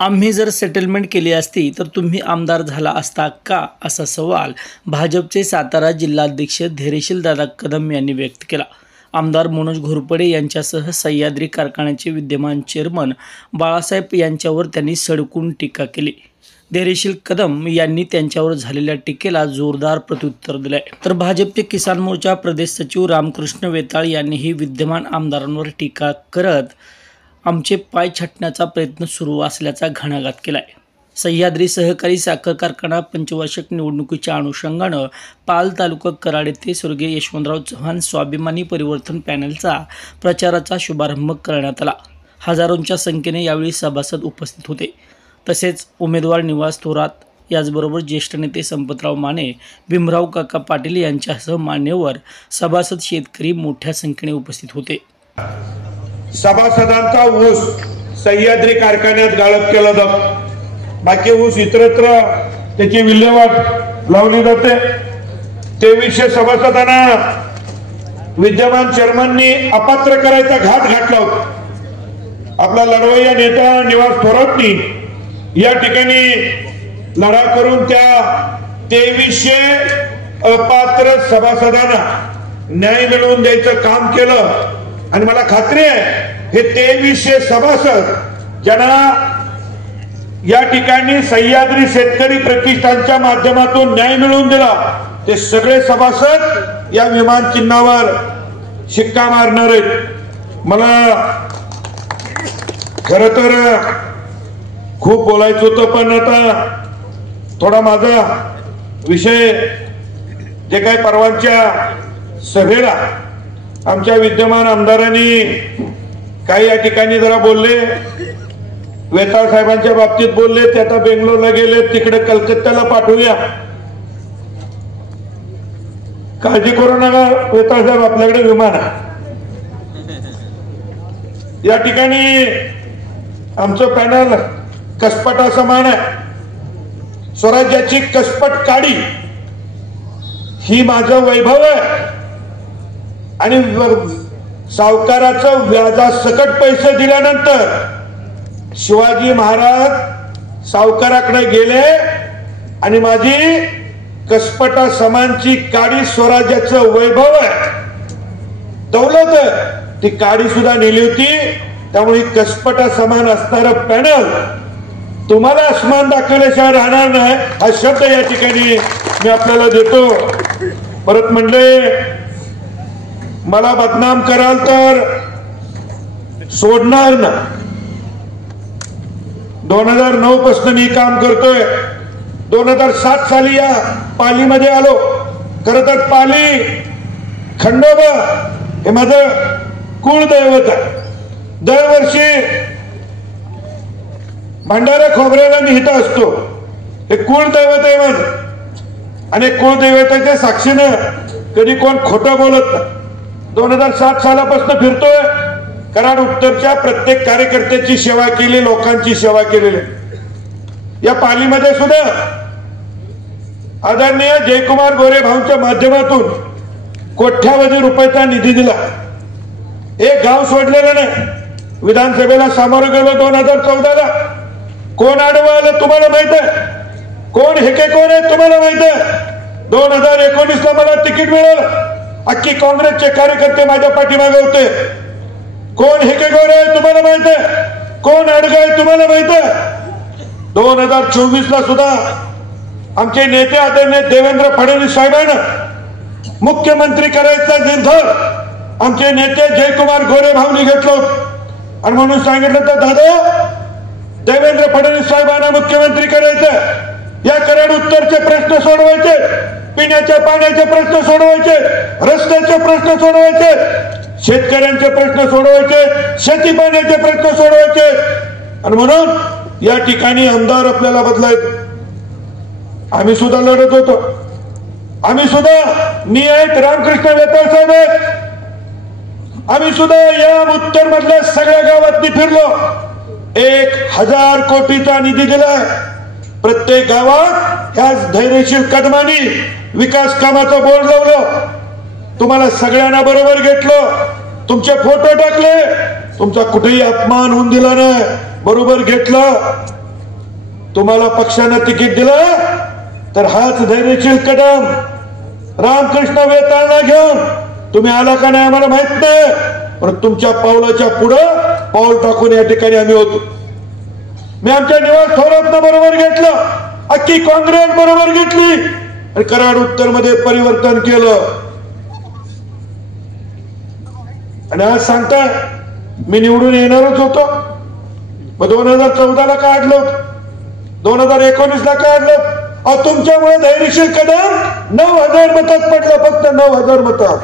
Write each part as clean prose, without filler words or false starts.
आम्ही जर सेटलमेंट केली असती तर तुम्ही आमदार झाला असता का, असा सवाल भाजपचे सातारा जिल्हाध्यक्ष धैर्यशील दादा कदम यांनी व्यक्त केला। आमदार मनोज घोरपडे यांच्यासह सह्याद्री कारखान्याचे विद्यमान चेअरमन बाळासाहेब यांच्यावर त्यांनी सडकून टीका केली। धैर्यशील कदम यांनी त्यांच्यावर झालेल्या टीकेला जोरदार प्रत्युत्तर दिले। तर भाजपचे किसान मोर्चा प्रदेश सचिव रामकृष्ण वेताळ यांनीही विद्यमान आमदारांवर टीका करत आमचे पाय छाटण्याचा प्रयत्न सुरू असल्याचा घणाघात केलाय। सह्याद्री सहकारी साखर कारखाना पंचवार्षिक निवडणुकीच्या अनुषंगानं पाल तालुका कराड येथे स्वर्गीय यशवंतराव चव्हाण स्वाभिमानी परिवर्तन पॅनलचा प्रचाराचा शुभारंभ करण्यात आला। हजारोंच्या संख्येने यावेळी सभासद उपस्थित होते। तसेच उमेदवार निवास थोरात याचबरोबर ज्येष्ठ नेते संपतराव माने, भीमराव काका पाटील यांच्यासह मान्यवर सभासद शेतकरी मोठ्या संख्येने उपस्थित होते। सभासदांचा ऊस सह्याद्री कारखान्यात गाळप केला जातो, बाकी ऊस इतरत्र त्याची विल्हेवाट लावली जाते। 2300 सभासदांना विद्यमान चेअरमननी अपात्र करायचा घाट घातला होता। आपला लढवय्या नेता निवास थोरातनी या ठिकाणी लढा करून त्या 2300 अपात्र सभासदांना न्याय मिळवून द्यायचं काम केलं। आणि मला खात्री आहे हे 2300 सभासद ज्यांना या ठिकाणी सह्याद्री शेतकरी प्रतिष्ठानच्या माध्यमातून न्याय मिळवून दिला, ते सगळे सभासद या विमान चिन्हावर शिक्का मारणार आहेत। मला खरं तर खूप बोलायचं होतं, पण आता थोडा माझा विषय जे काही परवांच्या सभेला आमच्या विद्यमान आमदारांनी काही या ठिकाणी जरा बोलले, वेताळ साहेबांच्या बाबतीत बोलले, ते आता बेंगलोरला गेले, तिकडे कलकत्त्याला पाठवूया। काळजी करू नका वेताळ साहेब, आपल्याकडे विमान आहे। या ठिकाणी आमचं पॅनल कसपटा समान आहे। स्वराज्याची कसपट काडी ही माझं वैभव आहे आणि सावकाराचं व्याजासकट पैसे दिल्यानंतर शिवाजी महाराज सावकाराकडे गेले आणि माझी कसपटा समानची काडी स्वराज्याचं वैभव आहे, दौलत, ती काडी सुद्धा नेली होती। त्यामुळे कसपटा समान असणारं पॅनल तुम्हाला आसमान दाखवल्याशिवाय राहणार नाही, हा शब्द या ठिकाणी मी आपल्याला देतो। परत म्हणले मला बदनाम कराल तर सोडणार ना। 2009 पासून मी काम करतोय। 2007 साली या पालीमध्ये आलो। खरं तर पाली खंडोबा हे माझं कुळदैवत आहे। दरवर्षी भंडारा खोबऱ्याला मी इथं असतो, हे कुळदैवत आहे माझं आणि कुळदैवताच्या साक्षीनं कधी कोण खोटं बोलत नाही। 2007 सालापासून फिरतोय, कराड उत्तरच्या प्रत्येक कार्यकर्त्याची सेवा केली, लोकांची सेवा केलेली। या पालीमध्ये सुद्धा आदरणीय जयकुमार गोरे भाऊंच्या माध्यमातून कोट्यावधी रुपयाचा निधी दिला। एक गाव सोडलेलं नाही। विधानसभेला सामोरं गेलो 2014ला, कोण आडवं आलं तुम्हाला माहित आहे, कोण हेके कोण आहे तुम्हाला माहित आहे। 2019ला मला तिकीट मिळालं, अख्खी काँग्रेसचे कार्यकर्ते माझ्या पाठीमागे होते। कोण हेके कोण आहे तुम्हाला माहित आहे, कोण अडगं आहे तुम्हाला माहित आहे। 2024ला सुद्धा आमचे नेते आदरणीय देवेंद्र फडणवीस साहेबांना मुख्यमंत्री करायचा निर्धार आमचे नेते जयकुमार गोरे भाऊंनी घेतला आणि म्हणून सांगितलं तर दादा देवेंद्र फडणवीस साहेबांना मुख्यमंत्री करायचं। या कराड उत्तरचे प्रश्न सोडवायचे, पिण्याच्या पाण्याचे प्रश्न सोडवायचे, रस्त्याचे प्रश्न सोडवायचे, शेतकऱ्यांचे प्रश्न सोडवायचे, शेती पाण्याचे प्रश्न सोडवायचे। आणि म्हणून या ठिकाणी आमदार आपल्याला बदलायचे। आम्ही सुद्धा लढत होतो, आम्ही सुद्धा, मी आहेत, रामकृष्ण वेताळ साहेब आहेत, आम्ही सुद्धा या उत्तर मधल्या सगळ्या गावात फिरलो। 1000 कोटीचा निधी दिलाय प्रत्येक गावात। ह्या धैर्यशील कदमांनी विकास कामाचं बोर्ड लावलं, तुम्हाला सगळ्यांना बरोबर घेतलं, तुमचे फोटो टाकले, तुमचा कुठेही अपमान होऊन दिला नाही, बरोबर घेतलं। तुम्हाला पक्षानं तिकीट दिलं तर हाच धैर्यशील कदम रामकृष्ण वेताळना घेऊन तुम्ही आला का नाही आम्हाला माहित नाही, पण तुमच्या पावलाच्या पुढं पाऊल टाकून या ठिकाणी आम्ही होतो. मी आमच्या निवास थोरातनं बरोबर घेतलं, अख्खी काँग्रेस बरोबर घेतली आणि कराड उत्तर मध्ये परिवर्तन केलं. आणि आज सांगताय मी निवडून येणारच होतो, मग 2014ला काढलं होतं, 2019ला काढलं. तुमच्यामुळे धैर्यशील कदम 9,000 मतात पडलं, फक्त 9,000 मतात.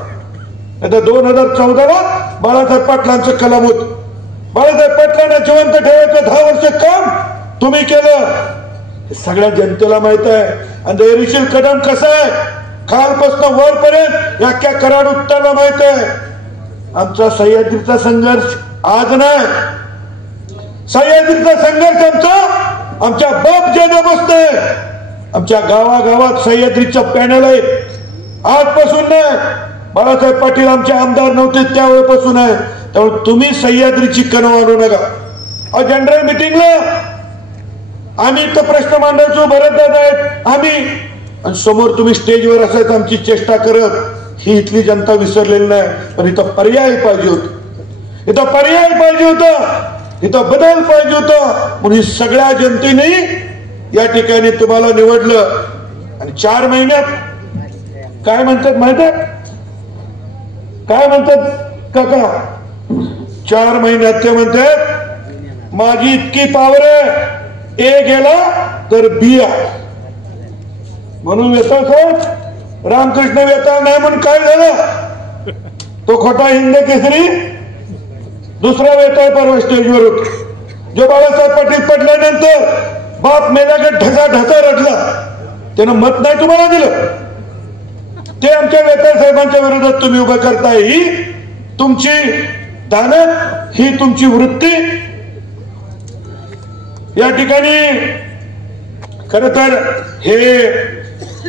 आता 2014ला बाळासाहेब पाटलांचं कलम होत. बाळासाहेब पाटलांना जिवंत ठेवायचं 10 वर्ष काम तुम्ही केलं, हे सगळ्या जनतेला माहित आहे. आणि धैर्यशील कदम कसं आहे खालपासून वरपर्यंत अख्ख्या कराड उत्तरला माहित आहे. आमचा सह्याद्रीचा संघर्ष आज नाही, सह्याद्रीचा संघर्ष आमच्या बाप जेने बसतोय. आमच्या गावागावात सह्याद्रीचं पॅनल आहे, आजपासून नाही. बाळासाहेब पाटील आमचे आमदार नव्हते त्यावेळेपासून आहे. त्यामुळे तुम्ही सह्याद्रीची कणव आणू नका. जनरल मिटिंगला आम्ही इथं प्रश्न मांडायचो, भरत दादा आहेत आम्ही, आणि समोर तुम्ही स्टेजवर असायचं आमची चेष्टा करत. ही इथली जनता विसरलेली नाही, पण इथं पर्याय पाहिजे होत, इथं पर्याय पाहिजे होता, इथं बदल पाहिजे होता. म्हणून ही सगळ्या जनतेने या ठिकाणी तुम्हाला निवडलं. आणि 4 महिन्यात काय म्हणतात माहिती आहे, काय म्हणतात काका, 4 महिन्यात ते म्हणतात माझी इतकी पावर आहे, ए गेला तर बी आहे. म्हणून वेताळ साहेब रामकृष्ण वेताळ नाही म्हणून काय झालं, तो खोटा हिंद केसरी दुसरा वेताळ परवा स्टेजवर होतो. जो बाळासाहेब पाटील पडल्यानंतर बाप मेल्याकडे ढसा ढसा रडला, त्यानं मत नाही तुम्हाला दिलं. ते आमच्या वेताळ साहेबांच्या विरोधात तुम्ही उभं करताय. ही तुमची दानत, ही तुमची वृत्ती. या ठिकाणी खर तर हे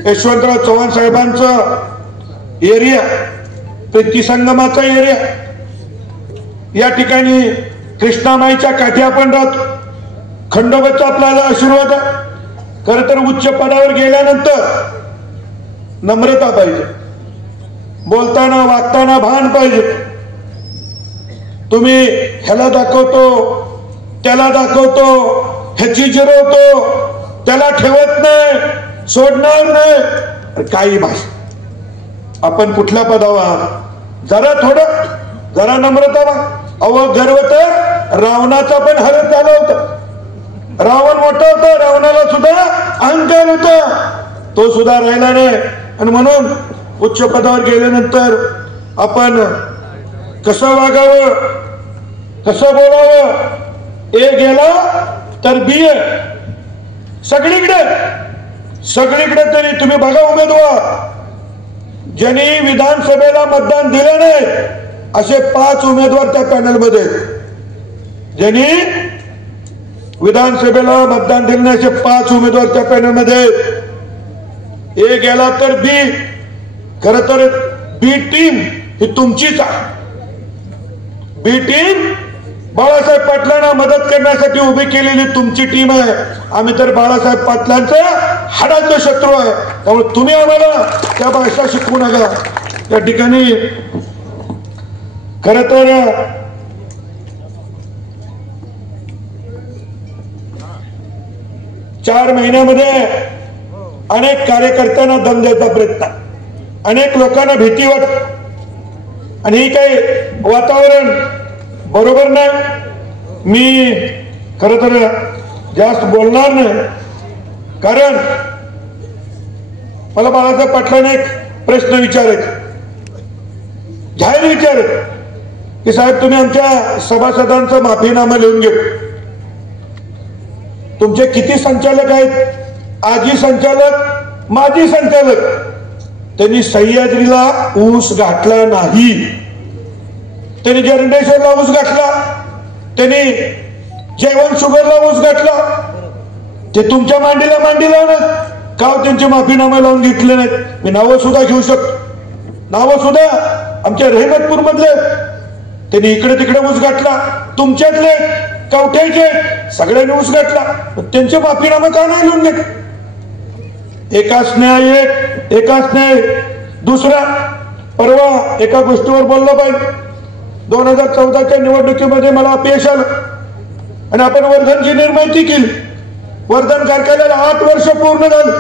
यशवंतराव चव्हाण साहेबांचं एरिया, प्रीती संगमाचा एरिया. या ठिकाणी कृष्णामाईच्या काठी आपण राहतो, खंडोबाचा आपल्याला आशीर्वाद आहे. खर तर उच्च पदावर गेल्यानंतर नम्रता पाहिजे, बोलताना वागताना भान पाहिजे. तुम्ही ह्याला दाखवतो त्याला दाखवतो, ह्याची जिरवतो, त्याला ठेवत नाही, सोडणार नाही, काही भाषा. आपण कुठल्या पदावर, जरा थोडं जरा नम्रता वा. अहो गर्व तर रावणाचा पण हरत झाला होता. रावण मोठा होता, रावणाला सुद्धा अहंकार होता, तो सुद्धा राहिला नाही. आणि म्हणून उच्च पदावर गेल्यानंतर आपण कसं वागावं, कसं बोलावं, ए गेला तर बी आहे. सगळीकडे सगळीकडे तरी तुम्ही बघा उमेदवार ज्यांनी विधानसभेला मतदान दिलं नाही असे 5 उमेदवार त्या पॅनलमध्ये, ज्यांनी विधानसभेला मतदान दिलं नाही असे 5 उमेदवार त्या पॅनलमध्ये. ए गेला तर बी. खर तर बी टीम ही तुमचीच आहे. बी टीम बाळासाहेब पाटलांना मदत करण्यासाठी उभी केलेली तुमची टीम आहे. आम्ही तर बाळासाहेब पाटलांचं हाडाचं शत्रू आहे. त्यामुळे तुम्ही आम्हाला त्या भाषा शिकवू नका. त्या ठिकाणी खर तर चार महिन्यामध्ये अनेक कार्यकर्त्यांना दम द्यायचा प्रयत्न, अनेक लोकांना भीती वाटत, आणि ही काही वातावरण बरोबर नाही. मी खर तर जास्त बोलणार नाही, कारण मला बाळासाहेब पाटलांनी एक प्रश्न विचारायचा, जाहीर विचारत की साहेब तुम्ही आमच्या सभासदांचा माफीनामा लिहून घे. तुमचे किती संचालक आहेत, आजी संचालक, माजी संचालक, त्यांनी सह्याद्रीला ऊस गाठला नाही, त्यांनी जरंडेश्वरला ऊस गाठला, त्यांनी जयवंत शुगरला ऊस गाठला. ते तुमच्या मांडीला मांडी लावणार का त्यांचे माफीनामे लावून घेतले नाहीत? मी नावं सुद्धा घेऊ शकतो, नावं सुद्धा आमच्या रहिमतपूर मधले, त्यांनी इकडे तिकडे ऊस गाठला. तुमच्यातले कवठ्याचे सगळ्यांनी ऊस गाठला, त्यांचे माफीनामा का नाही लिहून घेत? एकाच न्याय एकाच न्याय. दुसरा, परवा एका गोष्टीवर बोललो पाहिजे. 2014च्या निवडणुकीमध्ये मला अपयश आलं आणि आपण वर्धनची निर्मिती केली. वर्धन कारखान्याला 8 वर्ष पूर्ण झाली.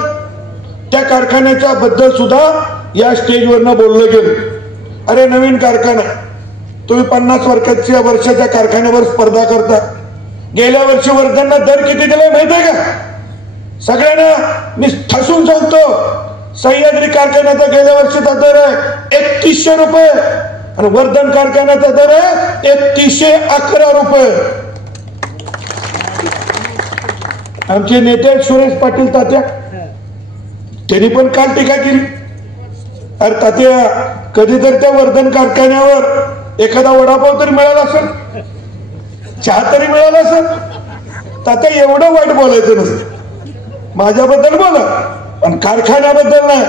त्या कारखान्याच्या बद्दल सुद्धा या स्टेजवरनं बोललं गेलं. अरे नवीन कारखाना, तुम्ही 50 वर्षाच्या कारखान्यावर स्पर्धा करता. गेल्या वर्षी वर्धनला दर किती दिलाय माहिती आहे का? सगळ्यांना मी ठसून सांगतो, सह्याद्री कारखान्याचा गेल्या वर्षीचा दर आहे 3100 रुपये आणि वर्धन कारखान्याचा दर आहे 3111 रुपये. आमचे नेते सुरेश पाटील तात्या, त्यांनी पण काल टीका केली. अरे तात्या, कधी तर त्या वर्धन कारखान्यावर एखादा वडापाव तरी मिळाला असेल, चहा तरी मिळाला असेल. तात्या एवढं वाईट बोलायचं नसतं. माझ्याबद्दल बोला पण कारखान्याबद्दल नाही.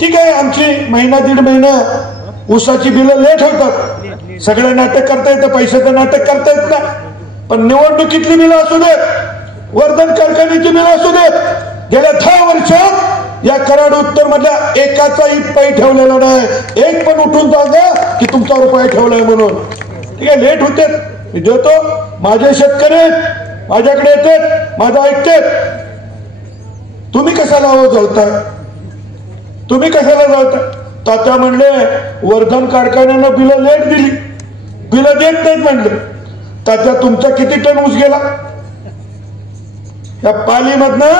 ठीक आहे, आमची महिना दीड महिना ऊसाची बिलं लेट होतात. सगळं नाटक करता येतं, पैशाचं नाटक करता येत नाही. पण निवडणुकीतली बिलं असू देत, वर्धन कारखान्याची बिलं असू देत, गेल्या 10 वर्षात या कराड उत्तर मधल्या एकाचाही पै ठेवलेला नाही. एक पण उठून सांगा की तुमचा रुपया ठेवलाय म्हणून. ठीक आहे, लेट होते, मी देतो. माझे शेतकरी माझ्याकडे येतात, माझं ऐकतात. तुम्ही कशाला जळताय? तुम्ही कशाला जळताय? तात्या म्हणले वर्धन कारखान्यानं बिलं लेट दिली, बिलं देत नाहीत म्हणले. तात्या, तुमचा किती टन ऊस गेला? या पालीमधनं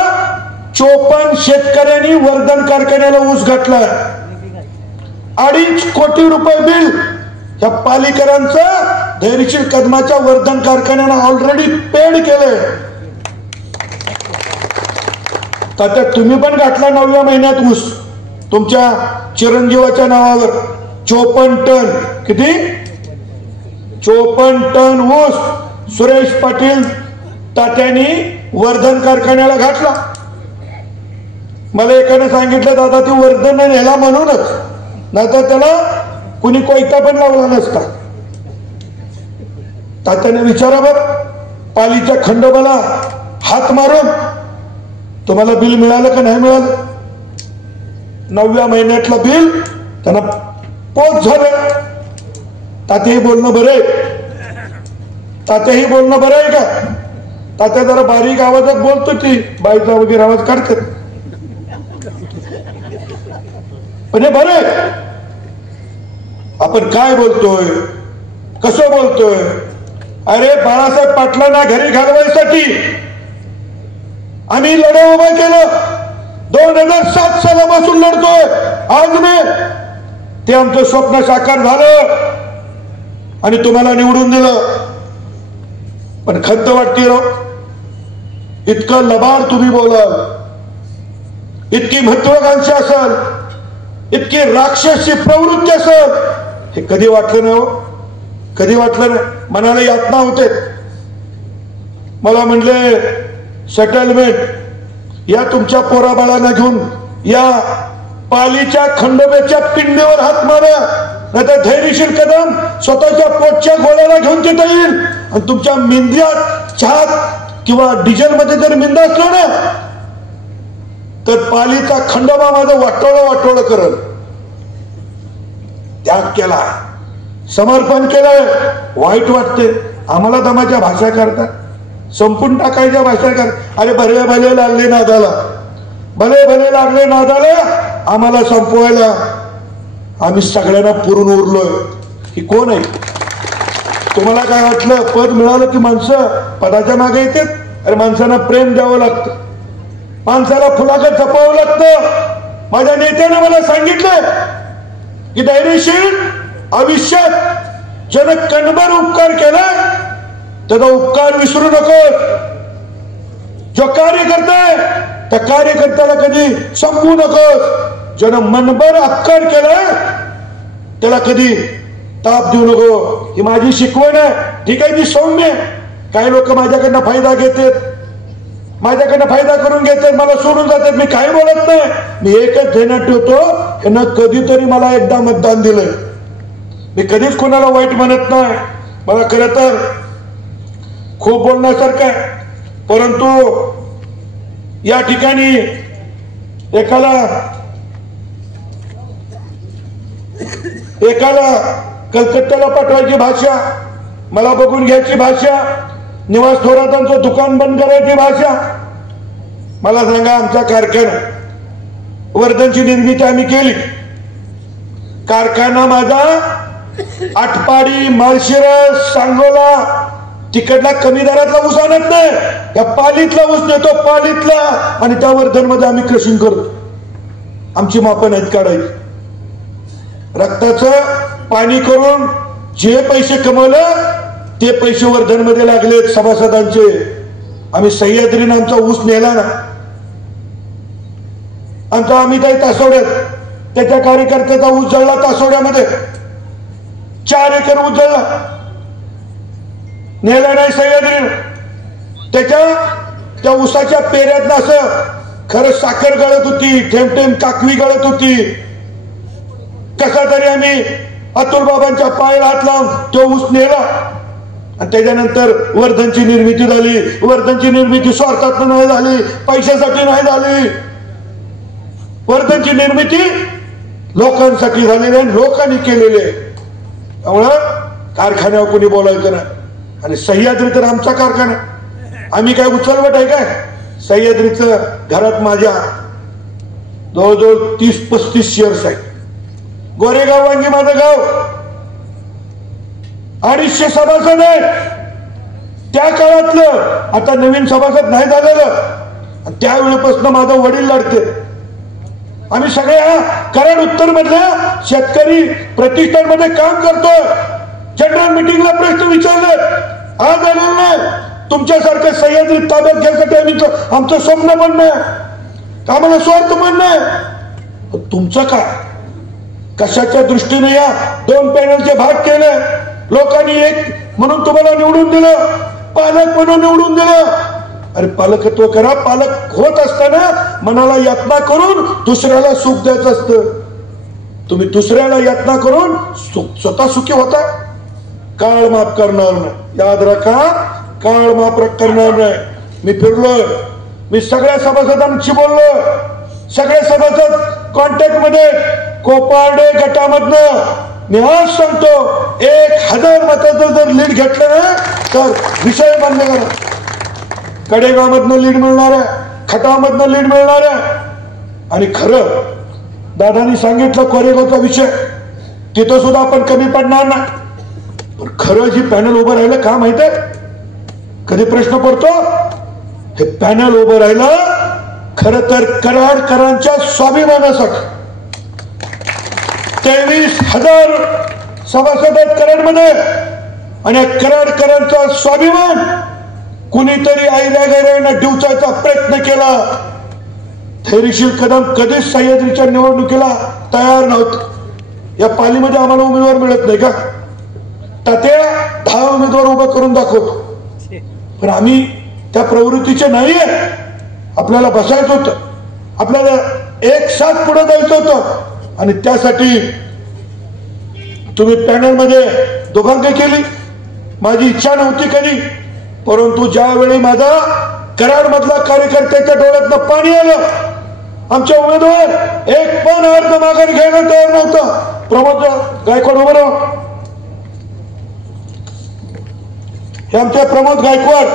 54 शेतकऱ्यांनी वर्धन कारखान्याला ऊस घातला. 2.5 कोटी रुपये बिल या पालिकरांचं धैर्यशील कदमाच्या वर्धन कारखान्यानं ऑलरेडी पेड केलंय. तात्या, तुम्ही पण घातला 9व्या महिन्यात ऊस तुमच्या चिरंजीवाच्या नावावर 54 टन. किती? 54 टन ऊस सुरेश पाटील तात्यांनी वर्धन कारखान्याला घातला. मला एकाने सांगितलं, दादा ती वर्धन नेला म्हणूनच, नाहीतर त्याला कुणी कोयता पण लावला नसता. तात्याने विचारा बरं, पालीच्या खंडोबाला हात मारून तुम्हाला बिल मिळालं का नाही मिळालं? 9व्या महिन्यातलं बिल त्यांना पोच झालं. तात्याही बोलणं बरं आहे? तात्याही बोलणं बरं आहे का? तात्या जरा बारीक आवाजात बोलतो, ती बाईचा वगैरे आवाज काढतात, पण हे बरं आहे. आपण काय बोलतोय, कसं बोलतोय? अरे बाळासाहेब पाटलांना घरी घालवायसाठी आम्ही लढा उभा केलं. 2007 सालापासून लढतोय. आज मी ते आमचं स्वप्न साकार झालं आणि तुम्हाला निवडून दिलं. पण खंत वाटते राव, इतकं लबाड तुम्ही बोलाल, इतकी महत्वाकांक्षा असाल, इतकी राक्षसी प्रवृत्ती असेल, हे कधी वाटलं नाही हो, कधी वाटलं नाही. मनाला यातना होते. मला म्हणले सेटलमेंट या तुमच्या पोराबाळांना घेऊन या पालीच्या खंडोबाच्या पिंडीवर हात मारा, नाहीतर धैर्यशील कदम स्वतःच्या पोटच्या गोळ्याला घेऊन तिथे येईल आणि तुमच्या मेंद्यात चहात किंवा डिझेल मध्ये जर मेंदा असलो ना तर पालीचा खंडोबा माझं वाटोळं करल. त्याग केला, समर्पण केलंय. वाईट वाटते आम्हाला, दमाच्या भाषा करता, संपून टाकायच्या भाषा कर. अरे भले भले लागले नादाला, भले भले लागले नादाला आम्हाला संपवायला. आम्ही सगळ्यांना पुरून उरलोय. ही कोण आहे? तुम्हाला काय वाटलं पद मिळालं की माणसं पदाच्या मागे येतात? अरे माणसांना प्रेम द्यावं लागतं, माणसाला फुलाकत जपावं लागतं. माझ्या नेत्याने मला सांगितलं की धैर्यशील आयुष्यात ज्यानं कणभर उपकार केलाय त्याचा उपकार विसरू नकोस. जो कार्य करताय त्या कार्यकर्त्याला कधी संपवू नकोस. ज्यानं मनभर अपकार केलाय त्याला कधी ताप देऊ नको. ही माझी शिकवण आहे. ठीक आहे, ती सौम्य. काही लोक माझ्याकडनं फायदा घेतात, माझ्याकडनं फायदा करून घेतात, मला सोडून जातात. मी काही बोलत नाही. मी एकच ध्यानात ठेवतो, यानं कधीतरी मला एकदा मतदान दिलंय. मी कधीच कोणाला वाईट म्हणत नाही. मला खरं तर खूप बोलण्यासारखं आहे, परंतु या ठिकाणी एकाला कलकत्त्याला पाठवायची भाषा, मला बघून घ्यायची भाषा, निवास थोरातांचं दुकान बंद करायची भाषा. मला सांगा, आमचा कारखाना वर्धनची निर्मिती आम्ही केली. कारखाना माझा आटपाडी, माळशिरस, सांगोला तिकडला कमी दरातला ऊस आणत नाही, या पालीतला ऊस नेतो, पालीतला, आणि त्या वर्धन मध्ये आम्ही क्रशिंग करतो. आमची मापन आहेत काढायची. रक्ताचं पाणी करून जे पैसे कमवलं ते पैसे वर्धन मध्ये लागलेत सभासदांचे. आम्ही सह्याद्रीने आमचा ऊस नेला ना, आमचा अमिताई तासोड्यात त्याच्या कार्यकर्त्याचा ऊस जळला. तासोड्यामध्ये 4 एकर ऊस जळला, नेला नाही सह्याद्रीनं. त्या ऊसाच्या पेऱ्यातनं असं खरं साखर गळत होती, थेंब थेंब काकवी गळत होती. कसा तरी आम्ही अतुल बाबांच्या पायाला हात लावून तो ऊस नेला, आणि त्याच्यानंतर वर्धनची निर्मिती झाली. वर्धनची निर्मिती स्वार्थात नाही झाली, पैशासाठी नाही झाली. वर्धनची निर्मिती लोकांसाठी झालेली आहे, लोकांनी केलेली आहे. त्यामुळं कारखान्यावर कोणी बोलायचं नाही. आणि सह्याद्री तर आमचा कारखाना, आम्ही काय उचलवट आहे काय? सह्याद्रीचं घरात माझ्या जवळजवळ 30-35 शेअर्स आहेत. गोरेगाव वांगी माझं गाव, 250 सभासद आहेत. त्या काळातलं आता नवीन सभासद नाही झालेलं, त्यावेळेपासून माझा वडील लढते. आम्ही सगळ्या कराड उत्तर मधल्या शेतकरी प्रतिष्ठानमध्ये काम करतोय. जनरल मीटिंगला प्रश्न विचारले, आज आलेलं नाही. तुमच्यासारखं सह्याद्री ताब्यात घ्यायसाठी आमचं स्वप्न पण नाही, आम्हाला स्वार्थ पण नाही. तुमचं काय, कशाच्या दृष्टीने या 2 पॅनलचे भाग केले? लोकांनी एक म्हणून तुम्हाला निवडून दिलं, पालक म्हणून निवडून दिलं. अरे पालकत्व करा. पालक होत असताना मनाला यातना करून दुसऱ्याला सुख द्यायचं असतं. तुम्ही दुसऱ्याला यातना करून स्वतः सुखी होता. काळ माफ करणार नाही, याद राखा, काळ माफ करणार नाही. मी फिरलोय, मी सगळ्या सभासदांशी बोललोय, सगळे सभासद कॉन्टॅक्ट मध्ये. कोपार्डे गटामधनं मी आज सांगतो, 1000 मताचं जर लीड घेतलं ना तर विषय बंद करा. कडेगाव मधनं लीड मिळणार आहे, खटावमधनं लीड मिळणार आहे. आणि खरं दादानी सांगितलं कोरेगावचा विषय, तिथं सुद्धा आपण कमी पडणार ना. पण खरं जी पॅनल उभं राहिलं का माहित आहे? कधी प्रश्न पडतो, हे पॅनल उभं राहिलं खरं तर कराडकरांच्या स्वाभिमानासाठी. 23,000 सभासद आहेत कराडमध्ये, आणि कराडकरांचा स्वाभिमान कुणीतरी आईल्या गैरांना डिवचायचा प्रयत्न केला. धैर्यशील कदम कधीच सह्याद्रीच्या निवडणुकीला तयार नव्हतं. या पालीमध्ये आम्हाला उमेदवार मिळत नाही का? तात्या 10 उमेदवार उभं करून दाखवतो. पण आम्ही त्या प्रवृत्तीचे नाहीये. आपल्याला बसायचं होतं, आपल्याला एक साथ पुढे जायचं होतं. आणि त्यासाठी तुम्ही पॅनल मध्ये दोघांकी केली. माझी इच्छा नव्हती कधी, परंतु ज्यावेळी माझा कराड मधला कार्यकर्त्याच्या डोळ्यातनं पाणी आलं, आमचे उमेदवार एक पण अर्ज माघारी घ्यायला तयार नव्हता. प्रमोद गायकवाड उभं राहा. हे आमचे प्रमोद गायकवाड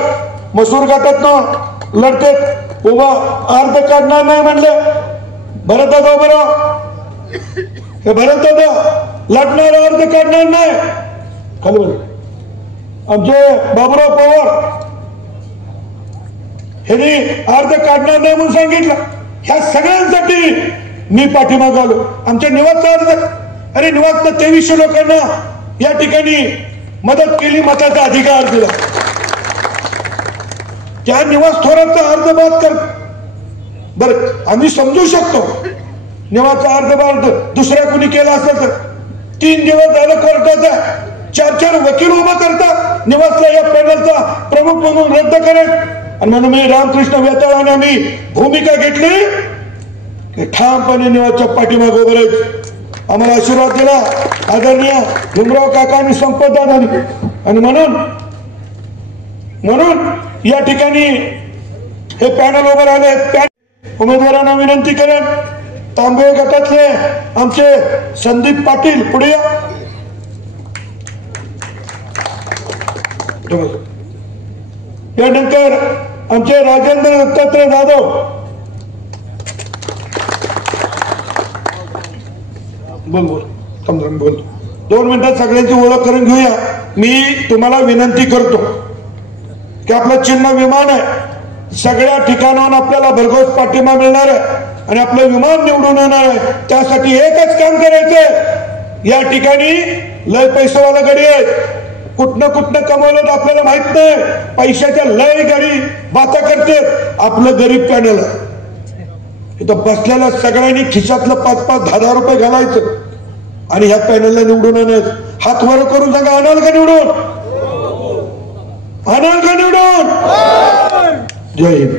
मसूर गटातनं लढतेत, उभा अर्ज काढणार नाही म्हणले. भरत दादा उभं राहा. हे भरत दादा लढणार, अर्ज काढणार नाही. खाली बोल. आमचे बाबुराव पवार ह्यांनी अर्ज काढणार नाही म्हणून सांगितलं. ह्या सगळ्यांसाठी मी पाठीमागे आलो. आमच्या निवासचा अर्ज, अरे निवासनं 2300 लोकांना या ठिकाणी मदत केली, मताचा अधिकार दिला. त्या निवास थोरातचा अर्ज बाद कर. बरं आम्ही समजू शकतो, निवासचा अर्ज बाद दुसऱ्या कुणी केला असेल तर 3 दिवस झालं कोर्टाचा 4 वकील उभं करता निवासला या पॅनलचा प्रमुख म्हणून रद्द करेल. आणि म्हणून मी रामकृष्ण वेताळाने आम्ही भूमिका घेतली की ठामपणे निवासच्या पाठीमागे उभं राहायचं. आम्हाला आशीर्वाद दिला आदरणीय भीमराव काका आणि संपतदादांनी. आणि म्हणून म्हणून या ठिकाणी हे पॅनल उभे राहिले. उमेदवारांना विनंती करेन, तांबे गटातले आमचे संदीप पाटील पुढे या. यानंतर आमचे राजेंद्र दत्तात्रय जाधव. बोल 2 मिनिटात सगळ्यांची ओळख करून घेऊया. मी तुम्हाला विनंती करतो की आपलं चिन्ह विमान आहे. सगळ्या ठिकाणाहून आपल्याला भरघोस पाठिंबा मिळणार आहे आणि आपलं विमान निवडून येणार आहे. त्यासाठी एकच काम करायचंय. या ठिकाणी लय पैसेवाला गडी आहेत, कुठनं कमवलं तर आपल्याला माहित नाही. पैशाच्या लय गडी बाता करते. आपलं गरीब पॅनल इथं बसलेल्या सगळ्यांनी खिशातलं 5-5, 10-10 रुपये घालायचं आणि ह्या पॅनलला निवडून आणायचं. हात वर करून सांगा, आणाल का निवडून? आणाल का निवडून? जय हिंद.